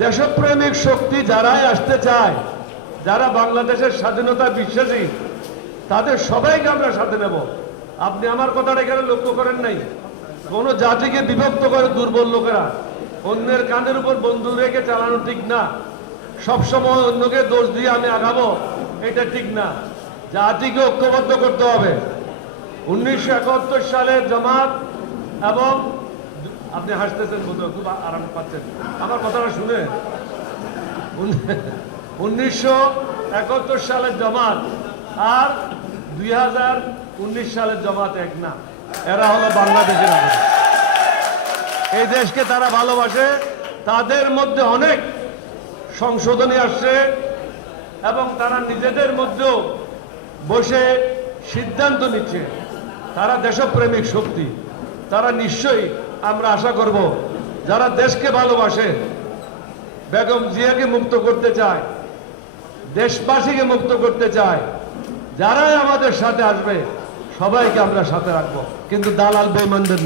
দেশপ্রেমিক শক্তি যারাই আসতে চায়, যারা বাংলাদেশের স্বাধীনতা বিশ্বাসী, তাদের সবাইকে আমরা সাথে নেব। আপনি আমার কথাটা এখানে লক্ষ্য করেন নাই? কোন জাতিকে বিভক্ত করে দুর্বল লোকেরা অন্যের কানের উপর বন্দুক রেখে চালানো ঠিক না। সবসময় অন্যকে দোষ দিয়ে আমি আগাবো, এটা ঠিক না। জাতিকে ঐক্যবদ্ধ করতে হবে। 1971 সালে জামাত এবং আপনি হাসতেছেন বোধহয়, খুব আরাম পাচ্ছেন আমার কথাটা শুনে। 1971 সালের জামাত আর 2019 সালের জামাত এক না। এরা হলো বাংলাদেশের নাগরিক। এই দেশকে তারা ভালোবাসে। তাদের মধ্যে অনেক সংশোধনী আসছে এবং তারা নিজেদের মধ্যেও বসে সিদ্ধান্ত নিচ্ছে। তারা দেশপ্রেমিক শক্তি। তারা নিশ্চয়ই, আমরা আশা করব, যারা দেশকে ভালোবাসে, বেগম জিয়াকে মুক্ত করতে চায়, দেশবাসীকে মুক্ত করতে চায়, যারাই আমাদের সাথে আসবে সবাইকে আমরা সাথে রাখবো, কিন্তু দালাল বেঈমানদের না।